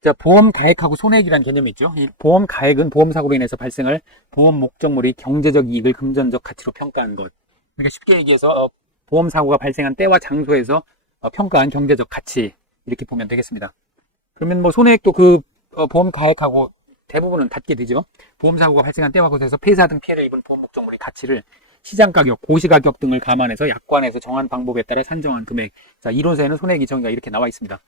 자, 보험 가액하고 손해액이라는 개념이 있죠. 이 보험 가액은 보험 사고로 인해서 발생할 보험 목적물이 경제적 이익을 금전적 가치로 평가한 것. 그러니까 쉽게 얘기해서 보험 사고가 발생한 때와 장소에서 평가한 경제적 가치, 이렇게 보면 되겠습니다. 그러면 뭐 손해액도 그 보험 가액하고 대부분은 같게 되죠. 보험 사고가 발생한 때와 곳에서 폐사 등 피해를 입은 보험 목적물의 가치를 시장 가격, 고시 가격 등을 감안해서 약관에서 정한 방법에 따라 산정한 금액. 자, 이론서에는 손해액 정의가 이렇게 나와 있습니다.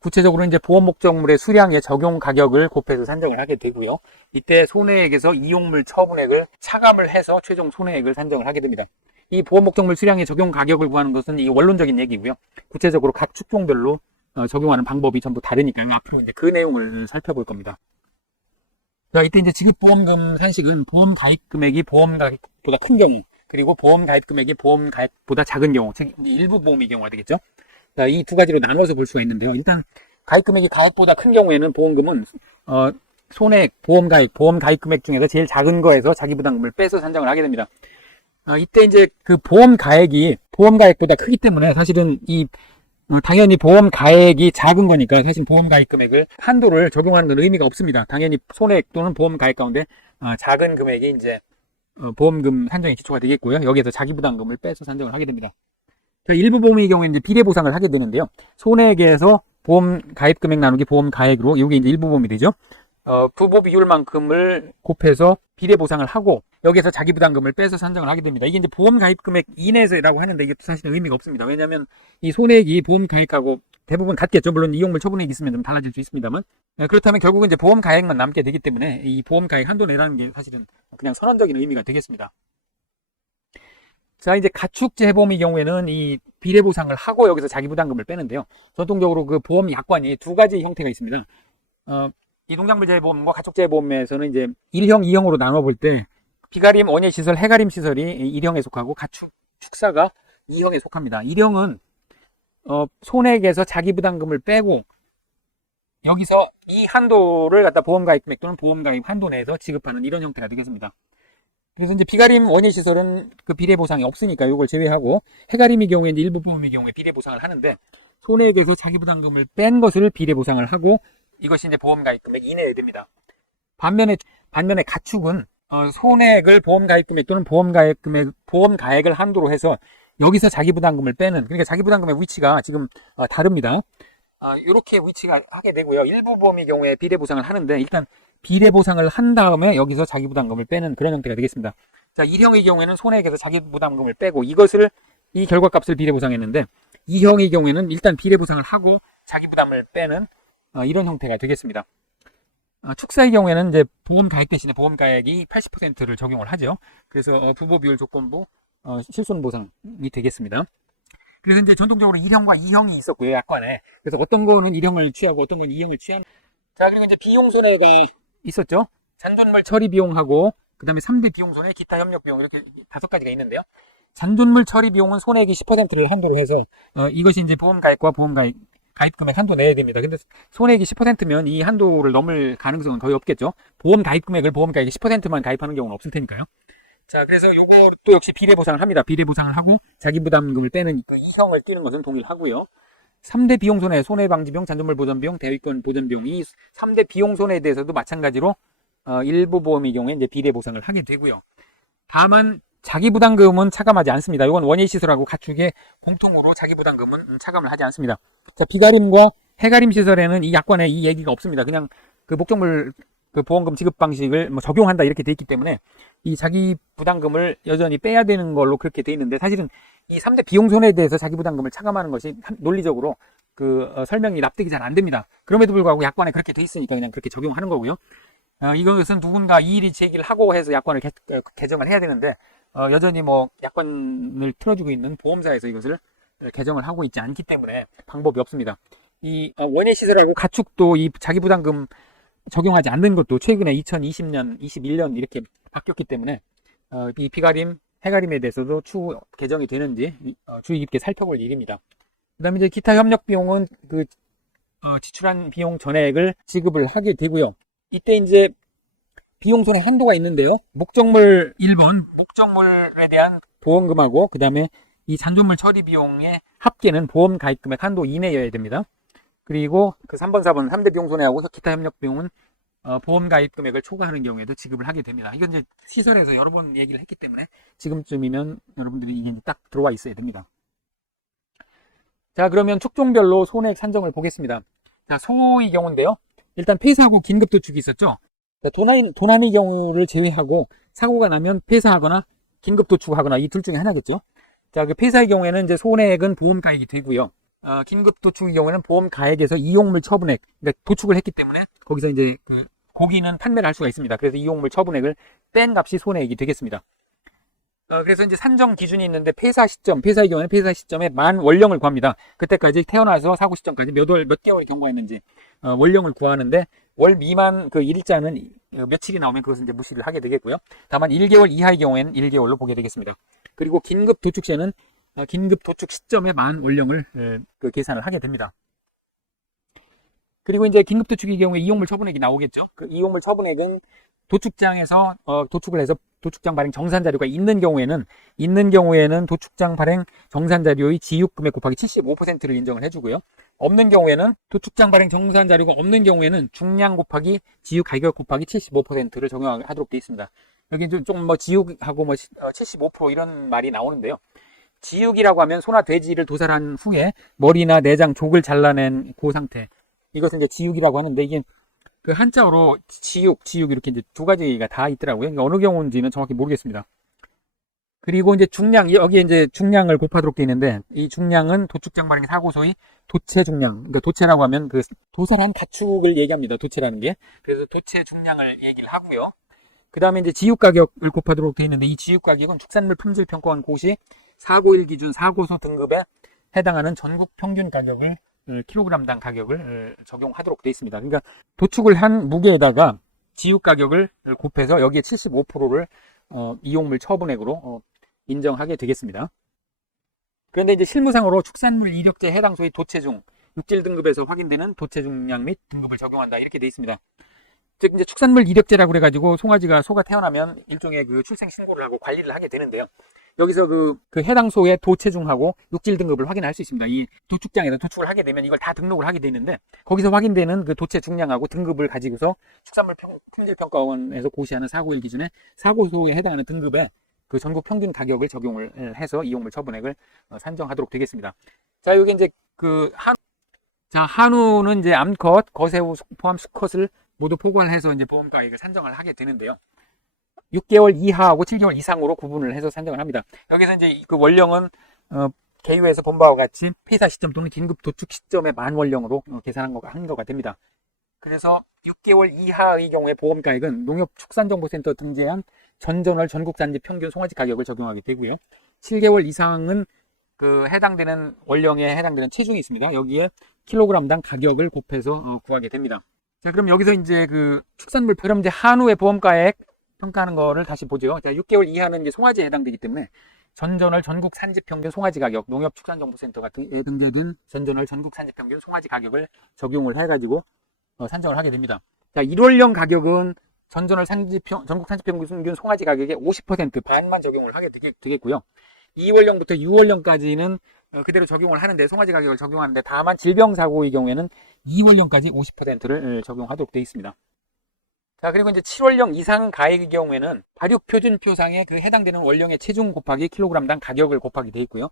구체적으로 이제 보험 목적물의 수량의 적용 가격을 곱해서 산정을 하게 되고요. 이때 손해액에서 이용물 처분액을 차감을 해서 최종 손해액을 산정을 하게 됩니다. 이 보험 목적물 수량의 적용 가격을 구하는 것은 이 원론적인 얘기고요. 구체적으로 각 축종별로 적용하는 방법이 전부 다르니까요. 앞으로 이제 그 내용을 살펴볼 겁니다. 자, 이때 이제 지급보험금 산식은 보험 가입 금액이 보험 가액보다 큰 경우, 그리고 보험 가입 금액이 보험 가액보다 작은 경우, 즉 일부 보험의 경우가 되겠죠. 자, 이 두 가지로 나눠서 볼 수가 있는데요. 일단 가입 금액이 가액보다 큰 경우에는 보험금은 손해액, 보험 가입 금액 중에서 제일 작은 거에서 자기 부담금을 빼서 산정을 하게 됩니다. 이때 이제 그 보험 가액이 보험 가액보다 크기 때문에 사실은 당연히 보험 가액이 작은 거니까 사실 보험 가입 금액을 한도를 적용하는 건 의미가 없습니다. 당연히 손해액 또는 보험 가입 가운데 작은 금액이 이제 보험금 산정의 기초가 되겠고요. 여기에서 자기 부담금을 빼서 산정을 하게 됩니다. 일부 보험의 경우에는 이제 비례 보상을 하게 되는데요. 손해액에서 보험 가입 금액 나누기 보험 가액으로 이게 이제 일부 보험이 되죠. 부보 비율만큼을 곱해서 비례 보상을 하고 여기에서 자기 부담금을 빼서 산정을 하게 됩니다. 이게 이제 보험 가입 금액 이내에서라고 하는데 이게 사실은 의미가 없습니다. 왜냐하면 이 손해액이 보험 가입하고 대부분 같겠죠. 물론 이용물 처분액이 있으면 좀 달라질 수 있습니다만 그렇다면 결국은 이제 보험 가액만 남게 되기 때문에 이 보험 가액 한도 내라는 게 사실은 그냥 선언적인 의미가 되겠습니다. 자, 이제 가축재보험의 경우에는 이 비례 보상을 하고 여기서 자기 부담금을 빼는데요. 전통적으로 그 보험 약관이 두 가지 형태가 있습니다. 이 농작물 재보험과 가축재보험에서는 이제 1형, 2형으로 나눠 볼 때 비가림, 원예시설, 해가림 시설이 1형에 속하고 가축, 축사가 2형에 속합니다. 1형은 손해액에서 자기 부담금을 빼고 여기서 이 한도를 갖다 보험가입 금액 또는 보험가입 한도 내에서 지급하는 이런 형태가 되겠습니다. 그래서 이제 비가림 원예시설은 그 비례 보상이 없으니까 이걸 제외하고 해가림의 경우에 이제 일부 보험의 경우에 비례 보상을 하는데 손해액에서 자기 부담금을 뺀 것을 비례 보상을 하고 이것이 이제 보험 가입 금액 이내에 됩니다. 반면에 가축은 손해액을 보험 가입 금액 또는 보험 가액을 한도로 해서 여기서 자기 부담금을 빼는, 그러니까 자기 부담금의 위치가 지금 다릅니다. 이렇게 위치가 하게 되고요. 일부 보험의 경우에 비례 보상을 하는데 일단 비례 보상을 한 다음에 여기서 자기 부담금을 빼는 그런 형태가 되겠습니다. 자, 1형의 경우에는 손해액에서 자기 부담금을 빼고 이 결과값을 비례 보상했는데 2형의 경우에는 일단 비례 보상을 하고 자기 부담을 빼는 이런 형태가 되겠습니다. 축사의 경우에는 이제 보험 가액 대신에 보험 가액이 80%를 적용을 하죠. 그래서 부보 비율 조건부 실손 보상이 되겠습니다. 그래서 이제 전통적으로 1형과 2형이 있었고요, 약관에. 그래서 어떤 거는 1형을 취하고 어떤 건 2형을 취하는. 자, 그리고 이제 비용 손해가 있었죠. 잔존물 처리 비용하고 그다음에 3대 비용 손해, 기타 협력 비용 이렇게 5가지가 있는데요. 잔존물 처리 비용은 손해액이 10%를 한도로 해서 이것이 이제 보험 가액과 보험 가입 금액 한도 내야 됩니다. 근데 손해액이 10%면 이 한도를 넘을 가능성은 거의 없겠죠. 보험 가입 금액을 보험 가액이 10%만 가입하는 경우는 없을 테니까요. 자, 그래서 요것도 역시 비례 보상을 합니다. 비례 보상을 하고 자기 부담금을 빼는 그 2형을 띄는 것은 동일하고요. 3대 비용 손해, 손해방지 비용, 잔존물 보전 비용, 대위권 보전 비용, 이 3대 비용 손해에 대해서도 마찬가지로 일부 보험의 경우에 이제 비례 보상을 하게 되고요. 다만 자기 부담금은 차감하지 않습니다. 이건 원예시설하고 가축의 공통으로 자기 부담금은 차감을 하지 않습니다. 자, 비가림과 해가림 시설에는 이 약관에 이 얘기가 없습니다. 그냥 그 목적물 그 보험금 지급 방식을 뭐 적용한다 이렇게 돼 있기 때문에 이 자기 부담금을 여전히 빼야 되는 걸로 그렇게 돼 있는데 사실은 이 3대 비용 손해에 대해서 자기 부담금을 차감하는 것이 논리적으로 설명이 납득이 잘 안 됩니다. 그럼에도 불구하고 약관에 그렇게 돼 있으니까 그냥 그렇게 적용하는 거고요. 이것은 누군가 이의를 제기를 하고 해서 약관을 개정을 해야 되는데 여전히 뭐 약관을 틀어주고 있는 보험사에서 이것을 개정을 하고 있지 않기 때문에 방법이 없습니다. 이 원예시설하고 가축도 이 자기 부담금 적용하지 않는 것도 최근에 2020년, 21년 이렇게 바뀌었기 때문에 이 비가림, 해가림에 대해서도 추후 개정이 되는지 주의 깊게 살펴볼 일입니다. 그 다음에 이제 기타 협력 비용은 지출한 비용 전액을 지급을 하게 되고요. 이때 이제 비용 손해 한도가 있는데요. 목적물 1번, 목적물에 대한 보험금하고 그 다음에 이 잔존물 처리 비용의 합계는 보험 가입 금액 한도 이내여야 됩니다. 그리고 그 3번, 4번 3대 비용 손해하고 기타 협력 비용은 보험 가입 금액을 초과하는 경우에도 지급을 하게 됩니다. 이건 이제 시설에서 여러 번 얘기를 했기 때문에 지금쯤이면 여러분들이 이게 딱 들어와 있어야 됩니다. 자, 그러면 축종별로 손해액 산정을 보겠습니다. 자, 소의 경우인데요. 일단 폐사하고 긴급 도축이 있었죠. 자, 도난의 경우를 제외하고 사고가 나면 폐사하거나 긴급 도축하거나 이 둘 중에 하나겠죠. 자, 그 폐사의 경우에는 이제 손해액은 보험 가액이 되고요. 긴급 도축의 경우에는 보험 가액에서 이용물 처분액, 그러니까 도축을 했기 때문에 거기서 이제 그 고기는 판매를 할 수가 있습니다. 그래서 이용물 처분액을 뺀 값이 손해액이 되겠습니다. 그래서 이제 산정 기준이 있는데 폐사의 경우에는 폐사 시점에 만 원령을 구합니다. 그때까지 태어나서 사고 시점까지 몇 개월이 경과했는지 원령을 구하는데 월 미만 그 일자는 며칠이 나오면 그것은 이제 무시를 하게 되겠고요. 다만 1개월 이하의 경우에는 1개월로 보게 되겠습니다. 그리고 긴급 도축 시에는 긴급 도축 시점에 만 원령을 그 계산을 하게 됩니다. 그리고 이제 긴급 도축의 경우에 이용물 처분액이 나오겠죠. 그 이용물 처분액은 도축장에서 도축을 해서 도축장 발행 정산 자료가 있는 경우에는 도축장 발행 정산 자료의 지육 금액 곱하기 75%를 인정을 해주고요. 없는 경우에는 도축장 발행 정산 자료가 없는 경우에는 중량 곱하기 지육 가격 곱하기 75%를 적용하도록 되어 있습니다. 여기 좀 뭐 지육하고 뭐 75% 이런 말이 나오는데요. 지육이라고 하면 소나 돼지를 도살한 후에 머리나 내장, 족을 잘라낸 그 상태. 이것은 이제 지육이라고 하는데 이게 그 한자어로 지육 이렇게 이제 두 가지가 다 있더라고요. 그러니까 어느 경우인지는 정확히 모르겠습니다. 그리고 이제 중량, 여기에 이제 중량을 곱하도록 되어 있는데 이 중량은 도축장 발행 사고소의 도체 중량, 그러니까 도체라고 하면 그 도살한 가축을 얘기합니다. 도체라는 게. 그래서 도체 중량을 얘기를 하고요. 그 다음에 이제 지육 가격을 곱하도록 되어 있는데 이 지육 가격은 축산물 품질 평가원 고시 사고일 기준 사고소 등급에 해당하는 전국 평균 가격을 킬로그램당 가격을 적용하도록 되어 있습니다. 그러니까 도축을 한 무게에다가 지육 가격을 곱해서 여기에 75%를 이용물 처분액으로 인정하게 되겠습니다. 그런데 이제 실무상으로 축산물 이력제 해당 소의 도체중, 육질 등급에서 확인되는 도체중량 및 등급을 적용한다 이렇게 되어 있습니다. 즉 이제 축산물 이력제라고 그래가지고 소가 태어나면 일종의 그 출생 신고를 하고 관리를 하게 되는데요. 여기서 그 해당 소의 도체중하고 육질 등급을 확인할 수 있습니다. 이 도축장에서 도축을 하게 되면 이걸 다 등록을 하게 되는데 거기서 확인되는 그 도체 중량하고 등급을 가지고서 축산물 품질평가원에서 고시하는 사고일 기준에 사고소에 해당하는 등급에 그 전국 평균 가격을 적용을 해서 이용물 처분액을 산정하도록 되겠습니다. 자, 여기 이제 한우는 이제 암컷, 거새우 포함 수컷을 모두 포괄해서 이제 보험가액을 산정을 하게 되는데요. 6개월 이하하고 7개월 이상으로 구분을 해서 산정을 합니다. 여기서 이제 그 원령은 개요에서 본 바와 같이 폐사 시점 또는 긴급 도축 시점의 만 원령으로 계산한 거가 됩니다. 그래서 6개월 이하의 경우에 보험가액은 농협축산정보센터 등재한 전전월 전국산지 평균 송아지 가격을 적용하게 되고요. 7개월 이상은 그 해당되는 원령에 해당되는 체중이 있습니다. 여기에 킬로그램당 가격을 곱해서 구하게 됩니다. 자, 그럼 여기서 이제 그 축산물 그럼 이제 한우의 보험가액 평가하는 거를 다시 보죠. 자, 6개월 이하는 이제 송아지에 해당되기 때문에 전전월 전국 산지 평균 송아지 가격, 농협축산정보센터가 등재된 전전월 전국 산지 평균 송아지 가격을 적용을 해가지고 산정을 하게 됩니다. 자, 1월령 가격은 전전월 전국 산지 평균 송아지 가격의 50% 반만 적용을 하게 되겠고요. 2월령부터 6월령까지는 그대로 적용을 하는데 송아지 가격을 적용하는데 다만 질병사고의 경우에는 2월령까지 50%를 적용하도록 되어 있습니다. 자, 그리고 이제 7월령 이상 가액의 경우에는 발육표준표상에 그 해당되는 원령의 체중 곱하기 킬로그램당 가격을 곱하게 되어 있고요.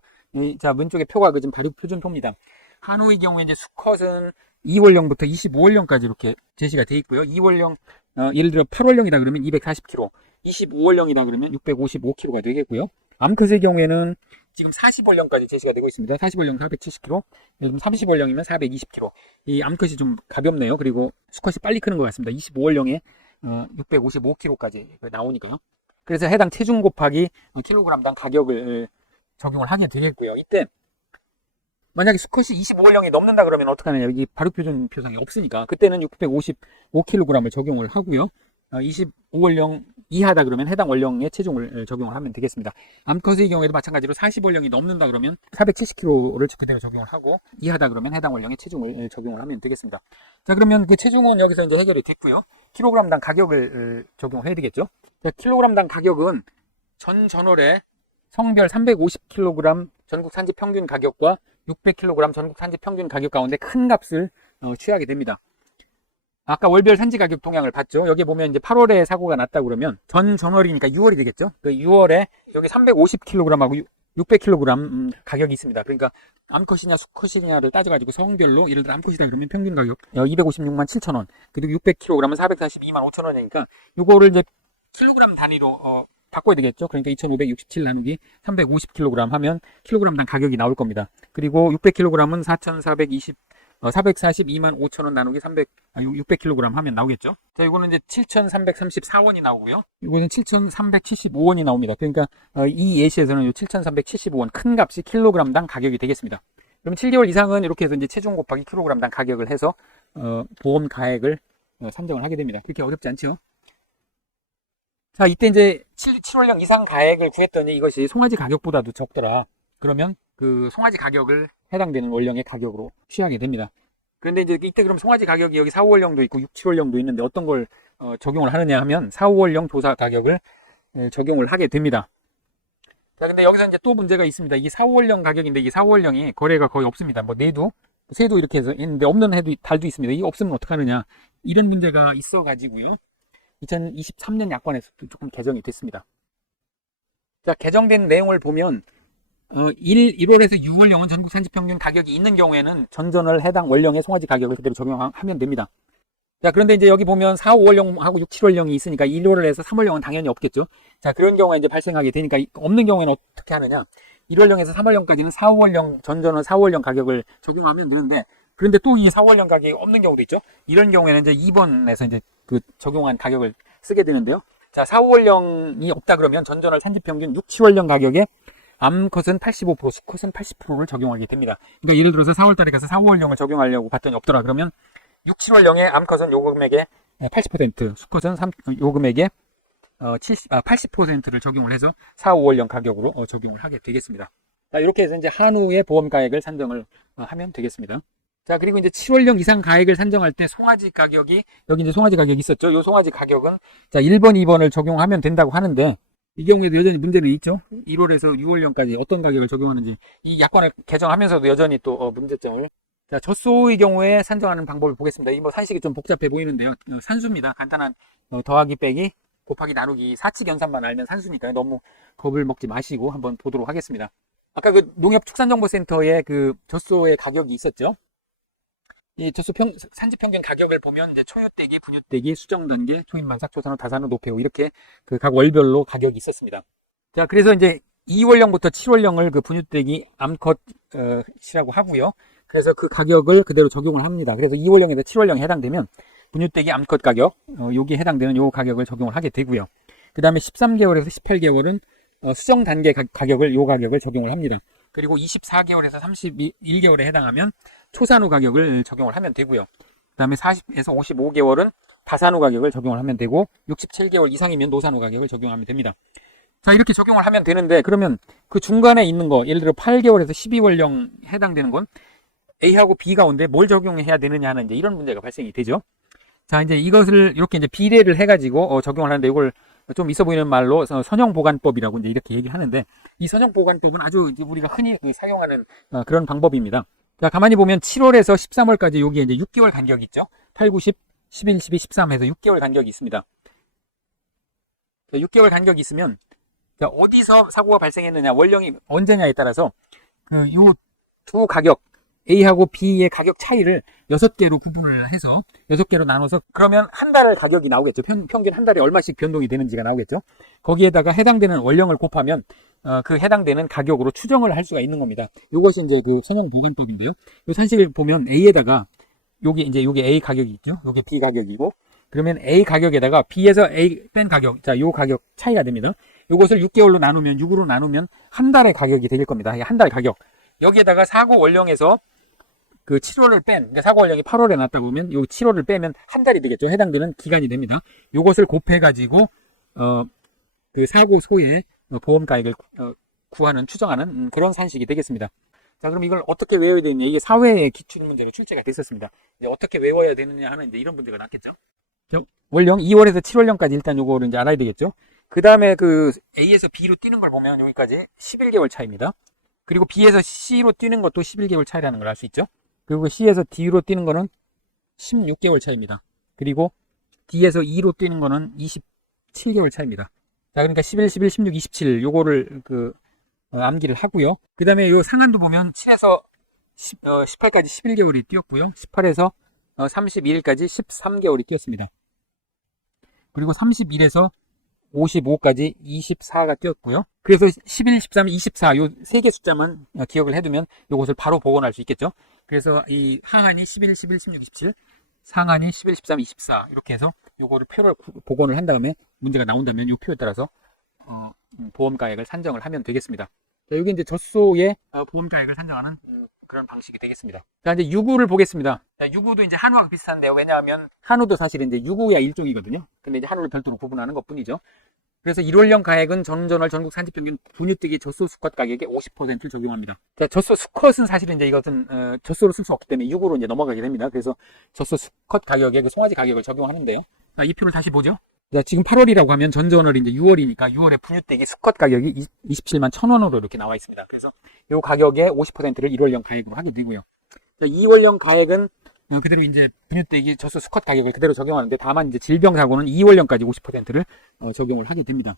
자, 왼쪽에 표가 그 지금 발육표준표입니다. 한우의 경우에 이제 수컷은 2월령부터 25월령까지 이렇게 제시가 되어 있고요. 2월령, 예를 들어 8월령이다 그러면 240kg, 25월령이다 그러면 655kg가 되겠고요. 암컷의 경우에는 지금 40월령까지 제시가 되고 있습니다. 40월령 470kg, 30월령이면 420kg. 이 암컷이 좀 가볍네요. 그리고 수컷이 빨리 크는 것 같습니다. 25월령에 655kg까지 나오니까요. 그래서 해당 체중 곱하기 킬로그램당 가격을 적용을 하게 되겠고요. 이때 만약에 수컷이 25월령이 넘는다 그러면 어떡하느냐. 여기 발육표준 표상이 없으니까 그때는 655kg을 적용을 하고요. 25월령 이하다 그러면 해당 원령의 체중을 적용을 하면 되겠습니다. 암컷의 경우에도 마찬가지로 40월령이 넘는다 그러면 470kg를 그대로 적용을 하고 이하다 그러면 해당 원령의 체중을 적용을 하면 되겠습니다. 자, 그러면 그 체중은 여기서 이제 해결이 됐고요. 킬로그램당 가격을 적용을 해야 되겠죠. 자, 킬로그램당 가격은 전월에 성별 350kg 전국 산지 평균 가격과 600kg 전국 산지 평균 가격 가운데 큰 값을 취하게 됩니다. 아까 월별 산지 가격 동향을 봤죠. 여기 보면 이제 8월에 사고가 났다 그러면 전 전월이니까 6월이 되겠죠. 그 6월에 여기 350kg하고 600kg 가격이 있습니다. 그러니까 암컷이냐 수컷이냐를 따져가지고 성별로 예를 들어 암컷이다 그러면 평균 가격 256만 7천원, 그리고 600kg은 442만 5천원이니까 이거를 이제 킬로그램 단위로 바꿔야 되겠죠. 그러니까 2567 나누기 350kg 하면 킬로그램당 가격이 나올 겁니다. 그리고 600kg은 442만 5천원 나누기 600kg 하면 나오겠죠. 자, 이거는 이제 7,334원이 나오고요. 이거는 7,375원이 나옵니다. 그러니까 이 예시에서는 7,375원 큰 값이 킬로그램당 가격이 되겠습니다. 그럼 7개월 이상은 이렇게 해서 이제 체중 곱하기 킬로그램당 가격을 해서 보험 가액을 산정을 하게 됩니다. 그렇게 어렵지 않죠? 자, 이때 이제 7월령 이상 가액을 구했더니 이것이 송아지 가격보다도 적더라. 그러면 그 송아지 가격을 해당되는 월령의 가격으로 취하게 됩니다. 그런데 이제 이때 그럼 송아지 가격이 여기 4, 5월령도 있고 6, 7월령도 있는데 어떤 걸 적용을 하느냐 하면 4, 5월령 조사 가격을 적용을 하게 됩니다. 자, 근데 여기서 이제 또 문제가 있습니다. 이게 4, 5월령 가격인데 이게 4, 5월령이 거래가 거의 없습니다. 뭐 내도, 새도 이렇게 해서 있는데 없는 달도 있습니다. 이게 없으면 어떡하느냐. 이런 문제가 있어 가지고요. 2023년 약관에서 조금 개정이 됐습니다. 자, 개정된 내용을 보면 1월에서 6월령은 전국 산지평균 가격이 있는 경우에는 전전월 해당 월령의 송아지 가격을 그대로 적용하면 됩니다. 자, 그런데 이제 여기 보면 4, 5월령하고 6, 7월령이 있으니까 1월에서 3월령은 당연히 없겠죠. 자, 그런 경우에 이제 발생하게 되니까 없는 경우에는 어떻게 하느냐. 1월령에서 3월령까지는 4, 5월령 전전월 4, 5월령 가격을 적용하면 되는데, 그런데 또 이 4, 5월령 가격이 없는 경우도 있죠. 이런 경우에는 이제 2번에서 이제 그 적용한 가격을 쓰게 되는데요. 자, 4, 5월령이 없다 그러면 전전월 산지평균 6, 7월령 가격에 암컷은 85%, 수컷은 80%를 적용하게 됩니다. 그러니까 예를 들어서 4월달에 가서 4, 5월령을 적용하려고 봤더니 없더라. 그러면 6, 7월령에 암컷은 요 금액에 80%, 수컷은 요 금액에 80%를 적용을 해서 4, 5월령 가격으로 적용을 하게 되겠습니다. 자, 이렇게 해서 이제 한우의 보험 가액을 산정을 하면 되겠습니다. 자, 그리고 이제 7월령 이상 가액을 산정할 때 송아지 가격이, 여기 이제 송아지 가격이 있었죠. 요 송아지 가격은 자, 1번, 2번을 적용하면 된다고 하는데, 이 경우에도 여전히 문제는 있죠. 1월에서 6월령까지 어떤 가격을 적용하는지, 이 약관을 개정하면서도 여전히 또 문제점을. 자, 젖소의 경우에 산정하는 방법을 보겠습니다. 이 뭐 산식이 좀 복잡해 보이는데요. 산수입니다. 간단한 더하기 빼기 곱하기 나누기 사칙연산만 알면 산수니까 너무 겁을 먹지 마시고 한번 보도록 하겠습니다. 아까 그 농협축산정보센터에 그 젖소의 가격이 있었죠. 이 젖소 산지평균 가격을 보면 이제 초유대기, 분유대기, 수정단계, 초입만삭, 초산호, 다산호, 노폐호 이렇게 그 각 월별로 가격이 있었습니다. 자, 그래서 이제 2월령부터 7월령을 그 분유대기 암컷이라고 하고요. 그래서 그 가격을 그대로 적용을 합니다. 그래서 2월령에서 7월령에 해당되면 분유대기 암컷 가격, 여기에 해당되는 요 가격을 적용을 하게 되고요. 그 다음에 13개월에서 18개월은 수정 단계 가격을 요 가격을 적용을 합니다. 그리고 24개월에서 31개월에 해당하면 초산후 가격을 적용을 하면 되고요. 그 다음에 40에서 55개월은 다산후 가격을 적용을 하면 되고 67개월 이상이면 노산후 가격을 적용하면 됩니다. 자, 이렇게 적용을 하면 되는데, 그러면 그 중간에 있는 거, 예를 들어 8개월에서 12월령 해당되는 건 A하고 B 가운데 뭘 적용해야 되느냐 하는 이제 이런 문제가 발생이 되죠. 자, 이제 이것을 이렇게 이제 비례를 해가지고 적용을 하는데, 이걸 좀 있어 보이는 말로 선형보관법이라고 이제 이렇게 얘기하는데, 이 선형보관법은 아주 이제 우리가 흔히 사용하는 그런 방법입니다. 자, 가만히 보면 7월에서 13월까지 여기에 이제 6개월 간격이 있죠. 8, 9, 10, 11, 12, 13 해서 6개월 간격이 있습니다. 자, 6개월 간격이 있으면, 자, 어디서 사고가 발생했느냐, 월령이 언제냐에 따라서 요 두 가격, A하고 B의 가격 차이를 6개로 구분을 해서 6개로 나눠서, 그러면 한 달 가격이 나오겠죠. 평균 한 달에 얼마씩 변동이 되는지가 나오겠죠. 거기에다가 해당되는 월령을 곱하면 그 해당되는 가격으로 추정을 할 수가 있는 겁니다. 이것이 이제 그 선형보관법인데요. 이 산식을 보면 A에다가 요게 A 가격이 있죠. 요게 B 가격이고, 그러면 A 가격에다가 B에서 A 뺀 가격, 자, 요 가격 차이가 됩니다. 요것을 6개월로 나누면, 6으로 나누면 한 달의 가격이 될 겁니다. 한 달 가격. 여기에다가 사고 월령에서 그 7월을 뺀, 그러니까 사고 월령이 8월에 났다고 보면 요 7월을 빼면 한 달이 되겠죠. 해당되는 기간이 됩니다. 요것을 곱해가지고 그 사고 소의 보험 가액을 구하는, 추정하는 그런 산식이 되겠습니다. 자, 그럼 이걸 어떻게 외워야 되느냐? 이게 사회의 기출 문제로 출제가 됐었습니다. 이제 어떻게 외워야 되느냐 하는 이제 이런 문제가 났겠죠. 월령 2월에서 7월령까지 일단 요거를 이제 알아야 되겠죠. 그 다음에 그 A에서 B로 뛰는 걸 보면 여기까지 11개월 차입니다. 그리고 B에서 C로 뛰는 것도 11개월 차이라는 걸 알 수 있죠. 그리고 C에서 D로 뛰는 거는 16개월 차입니다. 그리고 D에서 E로 뛰는 거는 27개월 차입니다. 자, 그러니까 11, 11, 16, 27 요거를 암기를 하고요. 그 다음에 요 상한도 보면 7에서 18까지 11개월이 뛰었고요. 18에서 32일까지 13개월이 뛰었습니다. 그리고 31에서 55까지 24가 뛰었고요. 그래서 11, 13, 24 요 세 개 숫자만 기억을 해두면 요것을 바로 복원할 수 있겠죠. 그래서 이 하한이 11, 11, 16, 27, 상한이 11, 13, 24 이렇게 해서 요거를 표를 복원을 한 다음에 문제가 나온다면 요 표에 따라서 보험가액을 산정을 하면 되겠습니다. 자, 여기 이제 젖소의 보험가액을 산정하는 그런 방식이 되겠습니다. 자, 이제 유구를 보겠습니다. 자, 유구도 이제 한우와 비슷한데요. 왜냐하면 한우도 사실 이제 유구야 일종이거든요. 근데 이제 한우를 별도로 구분하는 것 뿐이죠. 그래서 1월령 가액은 전전월 전국 산지평균 분유뜨기 젖소 수컷 가격의 50%를 적용합니다. 자, 젖소 수컷은 사실은 이제 이것은 젖소로 쓸 수 없기 때문에 유구로 이제 넘어가게 됩니다. 그래서 젖소 수컷 가격에 그 송아지 가격을 적용하는데요. 자, 이 표를 다시 보죠. 자, 지금 8월이라고 하면 전전월이 이제 6월이니까 6월에 분유뜨기 수컷 가격이 27만 1,000원으로 이렇게 나와 있습니다. 그래서 이 가격의 50%를 1월령 가액으로 하게 되고요. 자, 2월령 가액은 그대로 이제 분유뜨기 젖소 수컷 가격을 그대로 적용하는데 다만 이제 질병사고는 2월령까지 50%를 적용을 하게 됩니다.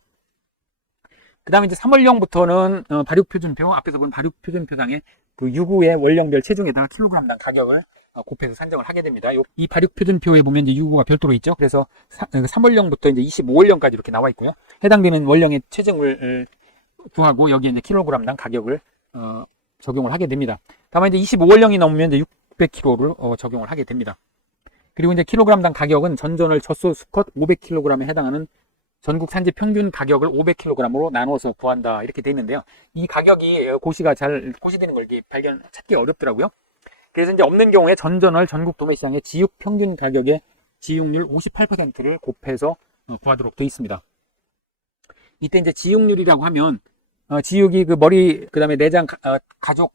그 다음에 이제 3월령부터는 발육표준표, 앞에서 본 발육표준표상에 그 유구의 월령별 체중에다가 킬로그램당 가격을 곱해서 산정을 하게 됩니다. 이 발육표준표에 보면 이제 유구가 별도로 있죠. 그래서 3월령부터 이제 25월령까지 이렇게 나와 있고요. 해당되는 월령의 체중을 구하고 여기에 이제 킬로그램당 가격을 적용을 하게 됩니다. 다만 이제 25월령이 넘으면 이제 600kg를 적용을 하게 됩니다. 그리고 이제 킬로그램당 가격은 전전월 젖소 수컷 500kg에 해당하는 전국 산지 평균 가격을 500kg으로 나눠서 구한다 이렇게 돼 있는데요. 이 가격이 고시되는 걸 찾기 어렵더라고요. 그래서 이제 없는 경우에 전전월 전국 도매시장의 지육 평균 가격의 지육률 58%를 곱해서 구하도록 되어 있습니다. 이때 이제 지육률이라고 하면 지육이 그 머리, 그 다음에 내장, 가족,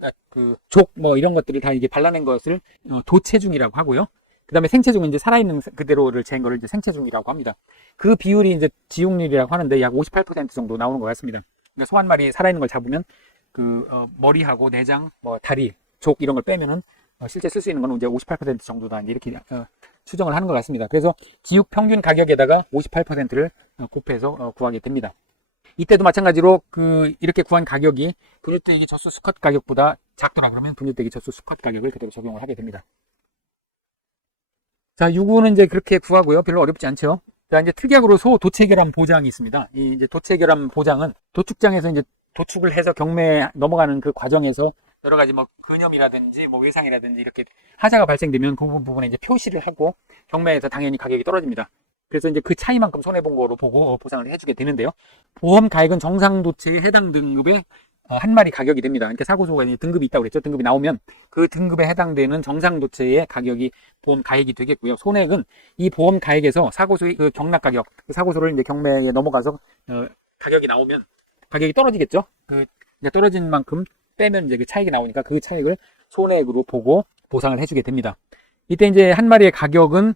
족, 뭐 이런 것들을 다 이게 발라낸 것을 도체중이라고 하고요. 그 다음에 생체중은 이제 살아있는 그대로를 잰 거를 이제 생체중이라고 합니다. 그 비율이 이제 지육률이라고 하는데 약 58% 정도 나오는 것 같습니다. 그러니까 소 한 마리 살아있는 걸 잡으면 머리하고 내장, 뭐 다리, 족 이런 걸 빼면은 실제 쓸 수 있는 건 이제 58% 정도다 이렇게 추정을 하는 것 같습니다. 그래서 지육 평균 가격에다가 58%를 곱해서 구하게 됩니다. 이때도 마찬가지로 이렇게 구한 가격이 분유뜨기 젖소 수컷 가격보다 작더라 그러면 분유뜨기 젖소 수컷 가격을 그대로 적용을 하게 됩니다. 자, 유구는 이제 그렇게 구하고요. 별로 어렵지 않죠. 자, 이제 특약으로 소 도체결함 보장이 있습니다. 이 이제 도체결함 보장은 도축장에서 이제 도축을 해서 경매에 넘어가는 그 과정에서 여러 가지 뭐 근염이라든지 뭐 외상이라든지 이렇게 하자가 발생되면 그 부분에 이제 표시를 하고 경매에서 당연히 가격이 떨어집니다. 그래서 이제 그 차이만큼 손해본 거로 보고 보상을 해주게 되는데요. 보험 가액은 정상 도체에 해당 등급의 한 마리 가격이 됩니다. 그러니까 사고소가 등급이 있다고 그랬죠. 등급이 나오면 그 등급에 해당되는 정상 도체의 가격이 보험 가액이 되겠고요. 손해액은 이 보험 가액에서 사고소의 그 경락 가격, 그 사고소를 이제 경매에 넘어가서 가격이 나오면 가격이 떨어지겠죠. 이제 떨어진 만큼 빼면 이제 그 차익이 나오니까 그 차익을 손해액으로 보고 보상을 해주게 됩니다. 이때 이제 한 마리의 가격은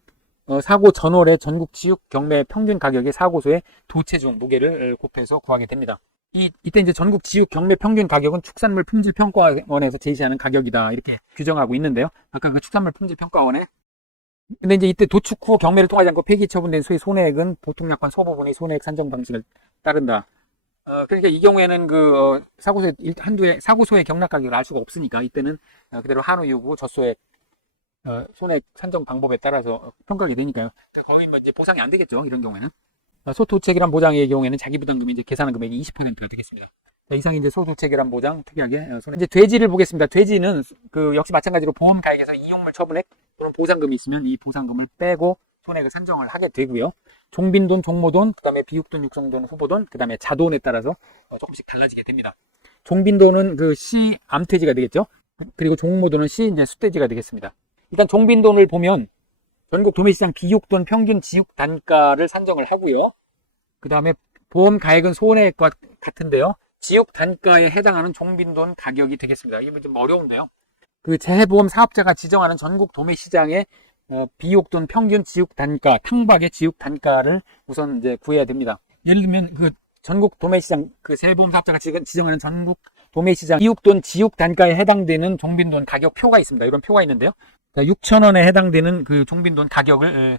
사고 전월의 전국 지육 경매 평균 가격의 사고소의 도체중 무게를 곱해서 구하게 됩니다. 이때 이제 전국 지육 경매 평균 가격은 축산물 품질 평가원에서 제시하는 가격이다 이렇게 규정하고 있는데요. 아까 그 축산물 품질 평가원에 근데 이제 이때 도축 후 경매를 통하지 않고 폐기 처분된 소의 손해액은 보통 약관 소부분의 손해액 산정 방식을 따른다. 그러니까 이 경우에는 사고소의 경락 가격을 알 수가 없으니까 이때는 그대로 한우 유구 젖소의 손해액 산정 방법에 따라서 평가하게 되니까요. 거의 뭐 이제 보상이 안 되겠죠. 이런 경우에는. 소도체결함 보장의 경우에는 자기 부담금이 이제 계산한 금액이 20%가 되겠습니다. 자, 이상이 이제 소도체결함 보장 특이하게 이제 돼지를 보겠습니다. 돼지는 역시 마찬가지로 보험 가액에서 이용물 처분액 또는 보상금이 있으면 이 보상금을 빼고 손해액을 산정을 하게 되고요. 종빈돈, 종모돈, 그 다음에 비육돈, 육성돈, 후보돈, 그 다음에 자돈에 따라서 조금씩 달라지게 됩니다. 종빈돈은 시 암돼지가 되겠죠. 그리고 종모돈은 시 이제 숫돼지가 되겠습니다. 일단 종빈돈을 보면 전국 도매시장 비육돈 평균 지육 단가를 산정을 하고요. 그 다음에 보험 가액은 손해액과 같은데요. 지육 단가에 해당하는 종빈돈 가격이 되겠습니다. 이게 좀 어려운데요. 재해보험 사업자가 지정하는 전국 도매시장의 비육돈 평균 지육 단가, 탕박의 지육 단가를 우선 이제 구해야 됩니다. 예를 들면 전국 도매시장 재해보험 사업자가 지정하는 전국 도매시장 비육돈 지육 단가에 해당되는 종빈돈 가격 표가 있습니다. 이런 표가 있는데요. 6,000원에 해당되는 그 종빈돈 가격을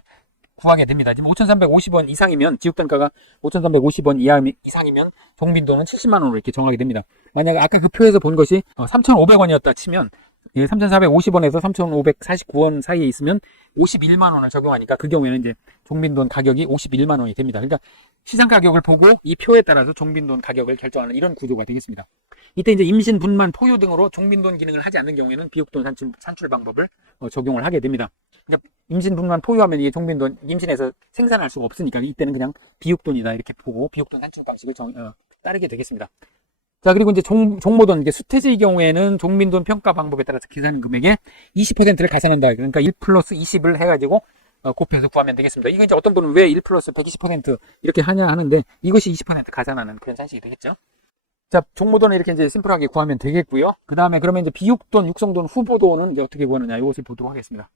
구하게 됩니다. 지금 5,350원 이상이면, 지역단가가 5,350원 이상이면 종빈돈은 70만 원으로 이렇게 정하게 됩니다. 만약 아까 그 표에서 본 것이 3,500원이었다 치면 3,450원에서 3,549원 사이에 있으면 51만 원을 적용하니까 그 경우에는 이제 종빈돈 가격이 51만 원이 됩니다. 그러니까 시장 가격을 보고 이 표에 따라서 종빈돈 가격을 결정하는 이런 구조가 되겠습니다. 이때 이제 임신, 분만, 포유 등으로 종빈돈 기능을 하지 않는 경우에는 비육돈 산출 방법을 적용을 하게 됩니다. 그러니까 임신, 분만, 포유하면 이게 종빈돈, 임신해서 생산할 수가 없으니까 이때는 그냥 비육돈이다 이렇게 보고 비육돈 산출 방식을 따르게 되겠습니다. 자, 그리고 이제 종모돈, 이게 수태지의 경우에는 종빈돈 평가 방법에 따라서 계산하는 금액의 20%를 가산한다. 그러니까 1 플러스 20을 해가지고 곱해서 구하면 되겠습니다. 이거 이제 어떤 분은 왜 1 플러스 120% 이렇게 하냐 하는데 이것이 20% 가산하는 그런 산식이 되겠죠. 자, 종모돈을 이렇게 이제 심플하게 구하면 되겠고요. 그 다음에 그러면 이제 비육돈, 육성돈, 후보돈은 이제 어떻게 구하느냐 이것을 보도록 하겠습니다.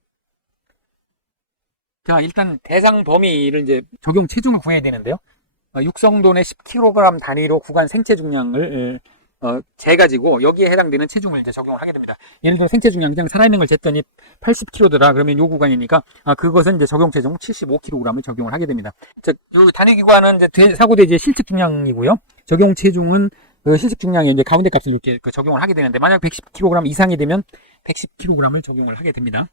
자, 일단 대상 범위를 이제 적용 체중을 구해야 되는데요. 육성돈의 10kg 단위로 구간 생체 중량을 재가지고 여기에 해당되는 체중을 이제 적용을 하게 됩니다. 예를 들어 생체 중량 그냥 살아있는 걸 쟀더니 80kg더라 그러면 요 구간이니까 그것은 이제 적용 체중 75kg을 적용을 하게 됩니다. 자, 요 단위 기관은 이제 사고대지의 실측 중량이고요. 적용 체중은 그 실측 중량의 이제 가운데 값을 이렇게 적용을 하게 되는데 만약 110kg 이상이 되면 110kg을 적용을 하게 됩니다.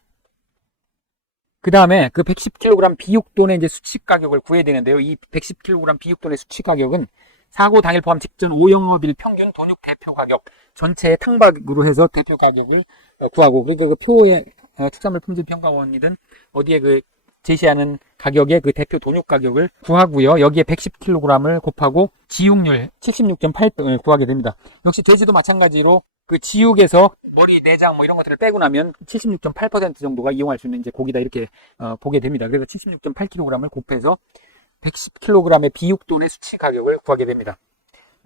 그 다음에 그 110kg 비육돈의 이제 수칙 가격을 구해야 되는데요. 이 110kg 비육돈의 수칙 가격은 사고 당일 포함 직전 5영업일 평균 돈육 대표 가격 전체의 탕박으로 해서 대표 가격을 구하고, 그러니까 그 표에 축산물 품질 평가원이든 어디에 그 제시하는 가격의 그 대표 돈육 가격을 구하고요. 여기에 110kg을 곱하고 지육률 76.8을 구하게 됩니다. 역시 돼지도 마찬가지로 그 지육에서 머리, 내장 뭐 이런 것들을 빼고 나면 76.8% 정도가 이용할 수 있는 이제 고기다 이렇게 보게 됩니다. 그래서 76.8kg을 곱해서 110kg의 비육돈의 수치 가격을 구하게 됩니다.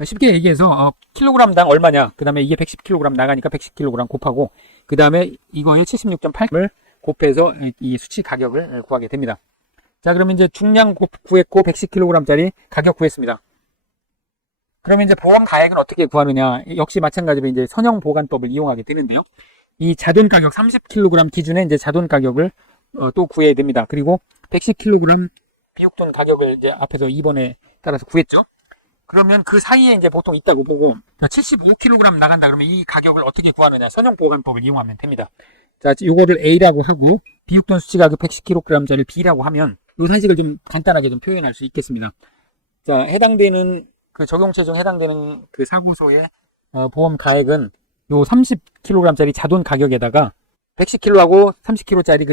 쉽게 얘기해서 킬로그램당 얼마냐, 그 다음에 이게 110kg 나가니까 110kg 곱하고 그 다음에 이거에 76.8을 곱해서 이 수치 가격을 구하게 됩니다. 자, 그러면 이제 중량 구했고 110kg짜리 가격 구했습니다. 그러면 이제 보험 가액은 어떻게 구하느냐? 역시 마찬가지로 이제 선형 보관법을 이용하게 되는데요. 이 자돈 가격 30kg 기준에 이제 자돈 가격을 또 구해야 됩니다. 그리고 110kg 비육돈 가격을 이제 앞에서 2번에 따라서 구했죠. 그러면 그 사이에 이제 보통 있다고 보고 75kg 나간다 그러면 이 가격을 어떻게 구하느냐? 선형 보관법을 이용하면 됩니다. 자, 요거를 A라고 하고 비육돈 수치 가격 110kg짜리 B라고 하면 이 산식을 좀 간단하게 좀 표현할 수 있겠습니다. 자, 해당되는 그 적용 체중 해당되는 그 사고소의 보험 가액은 요 30kg짜리 자돈 가격에다가 110kg하고 30kg짜리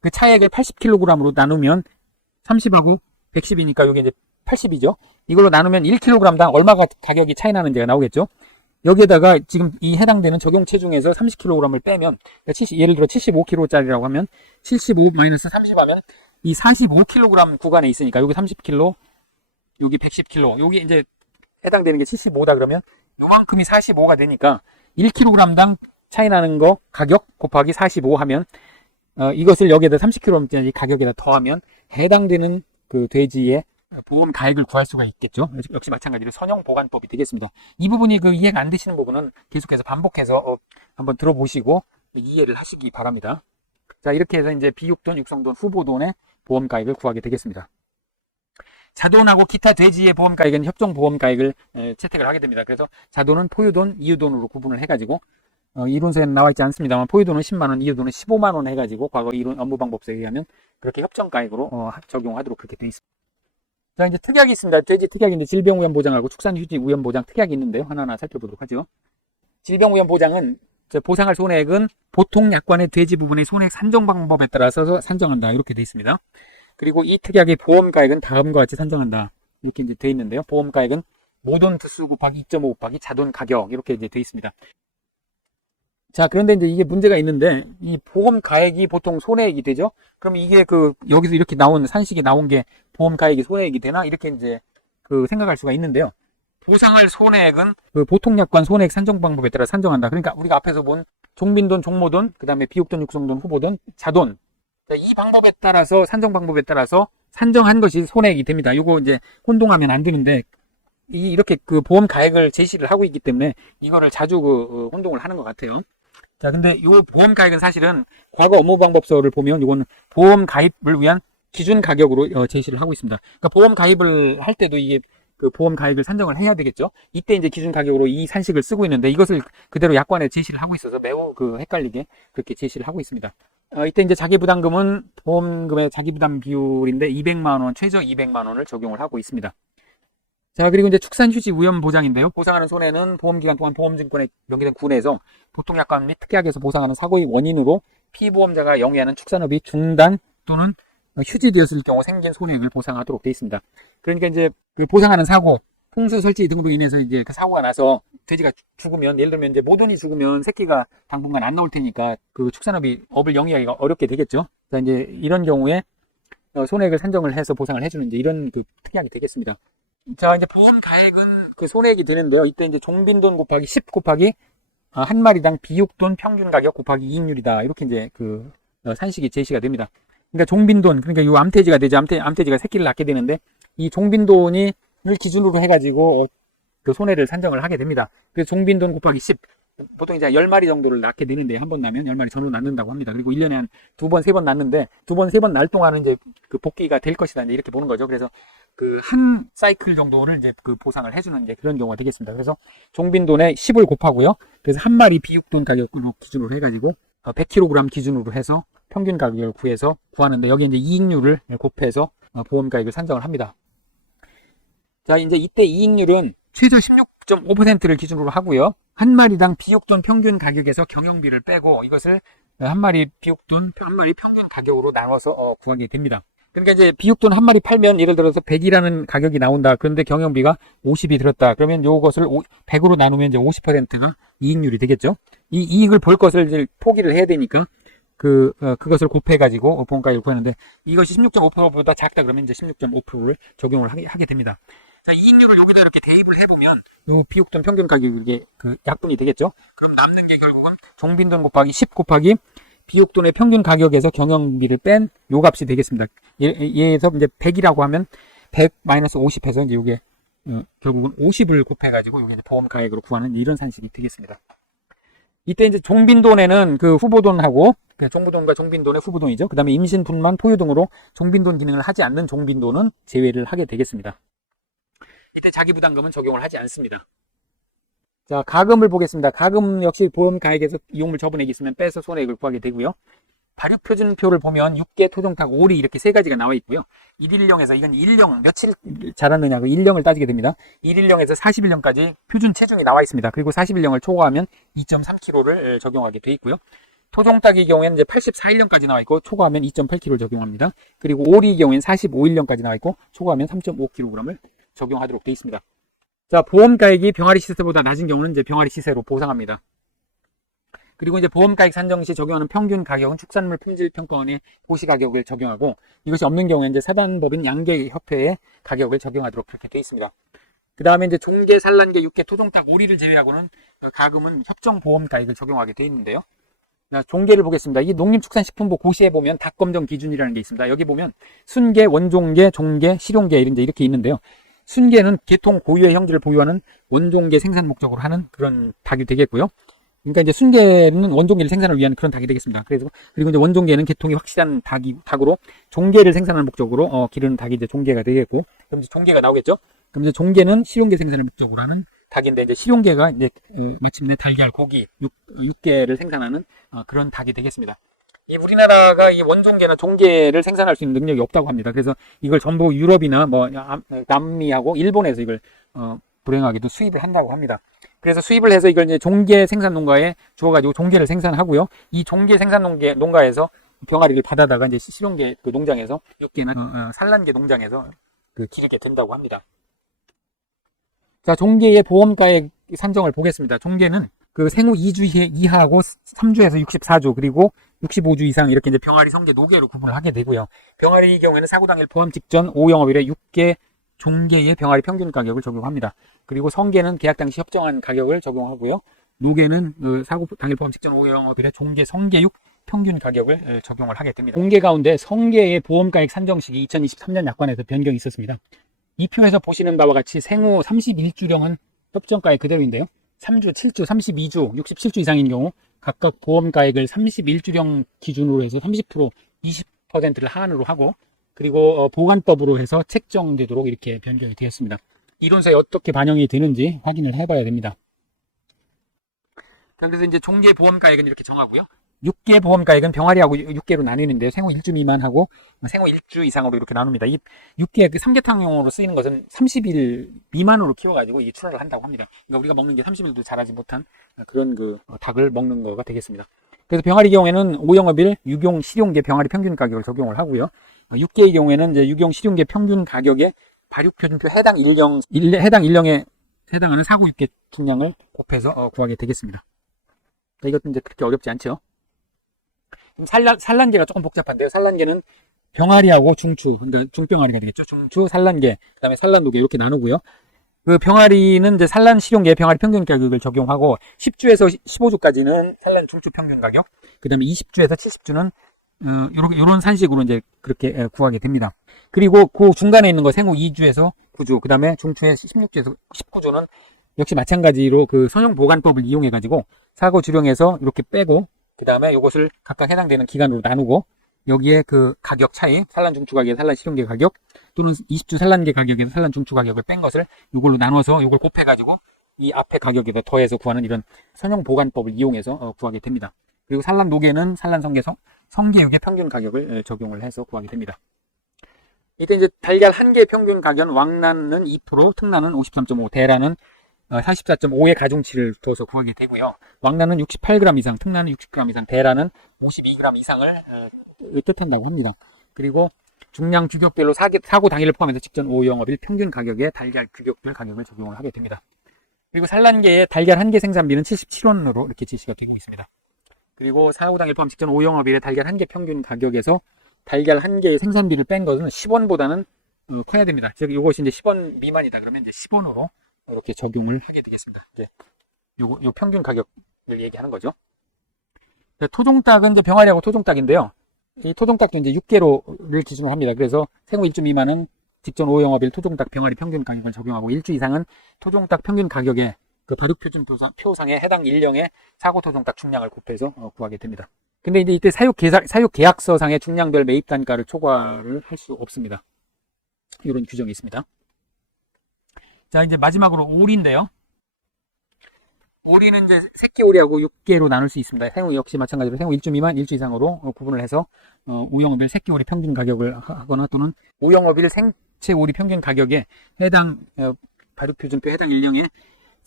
그 차액을 80kg으로 나누면 30하고 110이니까 여기 이제 80이죠. 이걸로 나누면 1kg당 얼마가 가격이 차이 나는지가 나오겠죠. 여기에다가 지금 이 해당되는 적용 체중에서 30kg을 빼면 예를 들어 75kg짜리라고 하면 75-30 하면 이 45kg 구간에 있으니까 여기 30kg 여기 110kg, 여기 이제 해당되는 게 75다 그러면 요만큼이 45가 되니까 1kg당 차이 나는 거 가격 곱하기 45 하면 이것을 여기에다 30kg짜리 가격에다 더하면 해당되는 그 돼지의 보험 가액을 구할 수가 있겠죠. 역시 마찬가지로 선형 보관법이 되겠습니다. 이 부분이 그 이해가 안 되시는 부분은 계속해서 반복해서 한번 들어보시고 이해를 하시기 바랍니다. 자, 이렇게 해서 이제 비육돈, 육성돈, 후보돈의 보험 가액을 구하게 되겠습니다. 자돈하고 기타 돼지의 보험 가액은 협정 보험 가액을 채택을 하게 됩니다. 그래서 자돈은 포유돈, 이유돈으로 구분을 해가지고 이론서에는 나와 있지 않습니다만 포유돈은 10만원, 이유돈은 15만원 해가지고 과거 이론 업무방법서에 의하면 그렇게 협정 가액으로 적용하도록 그렇게 되어 있습니다. 자, 이제 특약이 있습니다. 돼지 특약인데 질병위험보장하고 축산휴지위험보장 특약이 있는데요. 하나하나 살펴보도록 하죠. 질병위험보장은 보상할 손해액은 보통 약관의 돼지 부분의 손해액 산정 방법에 따라서 산정한다 이렇게 되어 있습니다. 그리고 이 특약의 보험가액은 다음과 같이 산정한다 이렇게 이제 되어 있는데요. 보험가액은 모돈 부수 곱하기 2.5 곱하기 자돈 가격 이렇게 이제 되어 있습니다. 자, 그런데 이제 이게 문제가 있는데 이 보험가액이 보통 손해액이 되죠. 그럼 이게 그 여기서 이렇게 나온 산식이 나온 게 보험가액이 손해액이 되나 이렇게 이제 그 생각할 수가 있는데요. 보상할 손해액은 그 보통 약관 손해액 산정 방법에 따라 산정한다. 그러니까 우리가 앞에서 본 종빈돈, 종모돈, 그 다음에 비육돈, 육성돈, 후보돈, 자돈 이 방법에 따라서 산정 방법에 따라서 산정한 것이 손해액이 됩니다. 이거 이제 혼동하면 안 되는데 이렇게 그 보험 가액을 제시를 하고 있기 때문에 이거를 자주 혼동을 하는 것 같아요. 자, 근데 요 보험 가액은 사실은 과거 업무 방법서를 보면 이건 보험 가입을 위한 기준 가격으로 제시를 하고 있습니다. 그러니까 보험 가입을 할 때도 이게 그 보험 가액을 산정을 해야 되겠죠. 이때 이제 기준 가격으로 이 산식을 쓰고 있는데 이것을 그대로 약관에 제시를 하고 있어서 매우 그 헷갈리게 그렇게 제시를 하고 있습니다. 이때 이제 자기부담금은 보험금의 자기부담 비율인데 200만 원, 최저 200만 원을 적용을 하고 있습니다. 자, 그리고 이제 축산휴지 위험 보장인데요. 보상하는 손해는 보험기간 동안 보험증권에 명기된 군에서 보통 약관 및 특약에서 보상하는 사고의 원인으로 피보험자가 영위하는 축산업이 중단 또는 휴지되었을 경우 생긴 손해를 보상하도록 되어 있습니다. 그러니까 이제 그 보상하는 사고, 풍수 설치 등으로 인해서 이제 그 사고가 나서 돼지가 죽으면, 예를 들면 이제 모든이 죽으면 새끼가 당분간 안 나올 테니까 그 축산업이 업을 영위하기가 어렵게 되겠죠. 자, 이제 이런 경우에 손해액을 산정을 해서 보상을 해주는 이제 이런 그 특약이 되겠습니다. 자, 이제 보험 가액은 그 손해액이 되는데요. 이때 이제 종빈돈 곱하기 10 곱하기 한 마리당 비육돈 평균 가격 곱하기 이익률이다. 이렇게 이제 그 산식이 제시가 됩니다. 그러니까 종빈돈, 그러니까 이 암돼지가 되죠. 암돼지가 새끼를 낳게 되는데 이 종빈돈을 기준으로 해가지고 그 손해를 산정을 하게 됩니다. 그래서 종빈돈 곱하기 10. 보통 이제 10마리 정도를 낳게 되는데 한 번 낳으면 10마리 전후 낳는다고 합니다. 그리고 1년에 한 2번, 3번 낳는데 2번, 3번 낳을 동안은 이제 그 복귀가 될 것이다. 이제 이렇게 보는 거죠. 그래서 그 한 사이클 정도를 이제 그 보상을 해주는 이제 그런 경우가 되겠습니다. 그래서 종빈돈에 10을 곱하고요. 그래서 한 마리 비육돈 가격으로 기준으로 해가지고 100kg 기준으로 해서 평균 가격을 구해서 구하는데 여기 이제 이익률을 곱해서 보험 가액을 산정을 합니다. 자, 이제 이때 이익률은 최저 16.5%를 기준으로 하고요. 한 마리당 비육돈 평균 가격에서 경영비를 빼고 이것을 한 마리 비육돈 한 마리 평균 가격으로 나눠서 구하게 됩니다. 그러니까 이제 비육돈 한 마리 팔면 예를 들어서 100이라는 가격이 나온다. 그런데 경영비가 50이 들었다. 그러면 요것을 100으로 나누면 이제 50%가 이익률이 되겠죠. 이 이익을 볼 것을 이제 포기를 해야 되니까 그것을 곱해가지고 보험가액을 구하는데 이것이 16.5%보다 작다 그러면 이제 16.5%를 적용을 하게 됩니다. 자, 이익률을 여기다 이렇게 대입을 해보면 요 비육돈 평균 가격이 그 약분이 되겠죠. 그럼 남는 게 결국은 종빈돈 곱하기 10 곱하기 비육돈의 평균 가격에서 경영비를 뺀 요 값이 되겠습니다. 얘에서 이제 100이라고 하면 100 마이너스 50 해서 이제 요게 결국은 50을 곱해가지고 요게 보험 가액으로 구하는 이런 산식이 되겠습니다. 이때 이제 종빈돈에는 그 후보돈하고 종부돈과 종빈돈의 후보돈이죠. 그 다음에 임신, 분만, 포유 등으로 종빈돈 기능을 하지 않는 종빈돈은 제외를 하게 되겠습니다. 이때 자기부담금은 적용을 하지 않습니다. 자, 가금을 보겠습니다. 가금 역시 보험 가액에서 이용물 처분액이 있으면 빼서 손해액을 구하게 되고요. 발육표준표를 보면 6개, 토종탁, 오리 이렇게 세 가지가 나와 있고요. 1일령에서 이건 일령 며칠 자랐느냐 그 일령을 따지게 됩니다. 1일령에서 41령까지 표준 체중이 나와 있습니다. 그리고 41령을 초과하면 2.3kg를 적용하게 돼 있고요. 토종닭의 경우에는 이제 84일령까지 나와 있고 초과하면 2.8kg 적용합니다. 그리고 오리의 경우에는 45일령까지 나와 있고 초과하면 3.5kg을 적용하도록 되어 있습니다. 자, 보험가액이 병아리 시세보다 낮은 경우는 이제 병아리 시세로 보상합니다. 그리고 이제 보험가액 산정 시 적용하는 평균 가격은 축산물 품질평가원의 고시가격을 적용하고 이것이 없는 경우에 이제 사단법인 양계협회의 가격을 적용하도록 그렇게 되어 있습니다. 그 다음에 이제 종계, 산란계, 육계, 토종닭, 오리를 제외하고는 그 가금은 협정보험가액을 적용하게 되어 있는데요. 자, 종계를 보겠습니다. 이 농림축산식품부 고시에 보면 닭검정 기준이라는 게 있습니다. 여기 보면 순계, 원종계, 종계, 실용계 이렇게 있는데요. 순계는 계통 고유의 형질을 보유하는 원종계 생산 목적으로 하는 그런 닭이 되겠고요. 그러니까 이제 순계는 원종계를 생산을 위한 그런 닭이 되겠습니다. 그리고 이제 원종계는 계통이 확실한 닭으로 종계를 생산하는 목적으로 기르는 닭이 이제 종계가 되겠고, 그럼 이제 종계가 나오겠죠. 그럼 이제 종계는 실용계 생산을 목적으로 하는 닭인데 이제 실용계가 이제 마침내 달걀, 고기, 육계를 생산하는 그런 닭이 되겠습니다. 이 우리나라가 이 원종계나 종계를 생산할 수 있는 능력이 없다고 합니다. 그래서 이걸 전부 유럽이나 뭐 남미하고 일본에서 이걸 불행하게도 수입을 한다고 합니다. 그래서 수입을 해서 이걸 이제 종계 생산 농가에 주어가지고 종계를 생산하고요. 이 종계 생산 농가에서 병아리를 받아다가 이제 실용계 그 농장에서 육계나 산란계 농장에서 기르게 된다고 합니다. 자, 종계의 보험가액 산정을 보겠습니다. 종계는 그 생후 2주 이하하고 3주에서 64주 그리고 65주 이상 이렇게 이제 병아리, 성계, 노계로 구분을 하게 되고요. 병아리의 경우에는 사고 당일 포함 직전 5영업일에 6개 종계의 병아리 평균 가격을 적용합니다. 그리고 성계는 계약 당시 협정한 가격을 적용하고요. 노계는 사고 당일 포함 직전 5영업일에 종계, 성계육 평균 가격을 적용을 하게 됩니다. 종계 가운데 성계의 보험가액 산정식이 2023년 약관에서 변경이 있었습니다. 이 표에서 보시는 바와 같이 생후 31주령은 협정가액 그대로인데요. 3주, 7주, 32주, 67주 이상인 경우 각각 보험가액을 31주령 기준으로 해서 30%, 20%를 하한으로 하고, 그리고 보관법으로 해서 책정되도록 이렇게 변경이 되었습니다. 이론서에 어떻게 반영이 되는지 확인을 해봐야 됩니다. 그래서 이제 종계 보험가액은 이렇게 정하고요. 6개 보험가액은 병아리하고 6개로 나뉘는데요. 생후 1주 미만하고 생후 1주 이상으로 이렇게 나눕니다. 이 6개 그 삼계탕용으로 쓰이는 것은 30일 미만으로 키워가지고 이 출하를 한다고 합니다. 그러니까 우리가 먹는 게 30일도 자라지 못한 그런 닭을 먹는 거가 되겠습니다. 그래서 병아리 경우에는 5영업일 육용 실용계 병아리 평균 가격을 적용을 하고요. 6개의 경우에는 이제 육용 실용계 평균 가격에 발육표준표 해당 일령에 해당하는 사고 6개 중량을 곱해서 구하게 되겠습니다. 이것도 이제 그렇게 어렵지 않죠. 산란계가 조금 복잡한데요. 산란계는 병아리하고 중추, 그러니까 중병아리가 되겠죠. 중추, 산란계, 그 다음에 산란노계 이렇게 나누고요. 그 병아리는 이제 산란 실용계 병아리 평균 가격을 적용하고 10주에서 15주까지는 산란 중추 평균 가격, 그 다음에 20주에서 70주는 요런 산식으로 이제 그렇게 구하게 됩니다. 그리고 그 중간에 있는 거 생후 2주에서 9주, 그 다음에 중추에 16주에서 19주는 역시 마찬가지로 그 선용 보관법을 이용해 가지고 사고 주령에서 이렇게 빼고 그 다음에 이것을 각각 해당되는 기간으로 나누고 여기에 그 가격 차이, 산란 중추 가격, 산란 실용계 가격 또는 20주 산란계 가격에서 산란 중추 가격을 pen 것을 이걸로 나눠서 이걸 곱해 가지고 이 앞에 가격에다 더해서 구하는 이런 선용 보관법을 이용해서 구하게 됩니다. 그리고 산란 노계는 산란 성계육의 평균 가격을 적용을 해서 구하게 됩니다. 이때 이제 달걀 한 개 평균 가격, 왕란은 2%, 특란은 53.5, 대란은 44.5의 가중치를 둬서 구하게 되고요. 왕란은 68g 이상, 특란은 60g 이상, 대란은 52g 이상을 뜻한다고 합니다. 그리고 중량 규격별로 사고 당일을 포함해서 직전 5영업일 평균 가격에 달걀 규격별 가격을 적용을 하게 됩니다. 그리고 산란계의 달걀 한 개 생산비는 77원으로 이렇게 지시가 되고 있습니다. 그리고 사고 당일 포함 직전 5영업일에 달걀 한 개 평균 가격에서 달걀 한 개의 생산비를 뺀 것은 10원보다는 커야 됩니다. 즉 이것이 이제 10원 미만이다 그러면 이제 10원으로 이렇게 적용을 하게 되겠습니다. 이제 요 평균 가격을 얘기하는 거죠. 토종닭은 이제 병아리하고 토종닭인데요. 이 토종닭도 이제 6개로를 기준으로 합니다. 그래서 생후 1주 미만은 직전 5영업일 토종닭 병아리 평균 가격을 적용하고 1주 이상은 토종닭 평균 가격에 그 발육표준표상에 해당 일령의 사고 토종닭 중량을 곱해서 구하게 됩니다. 근데 이제 이때 사육 계약서상의 중량별 매입 단가를 초과를 할 수 없습니다. 이런 규정이 있습니다. 자, 이제 마지막으로 오리인데요. 오리는 이제 새끼 오리하고 6개로 나눌 수 있습니다. 생후 역시 마찬가지로 생후 1주 미만, 1주 이상으로 구분을 해서 우영업일 새끼 오리 평균 가격을 하거나 또는 우영업일 생체 오리 평균 가격에 해당 발육표준표 해당 일령에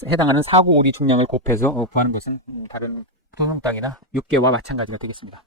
해당하는 사고 오리 중량을 곱해서 구하는 것은 다른 토종닭이나 6개와 마찬가지가 되겠습니다.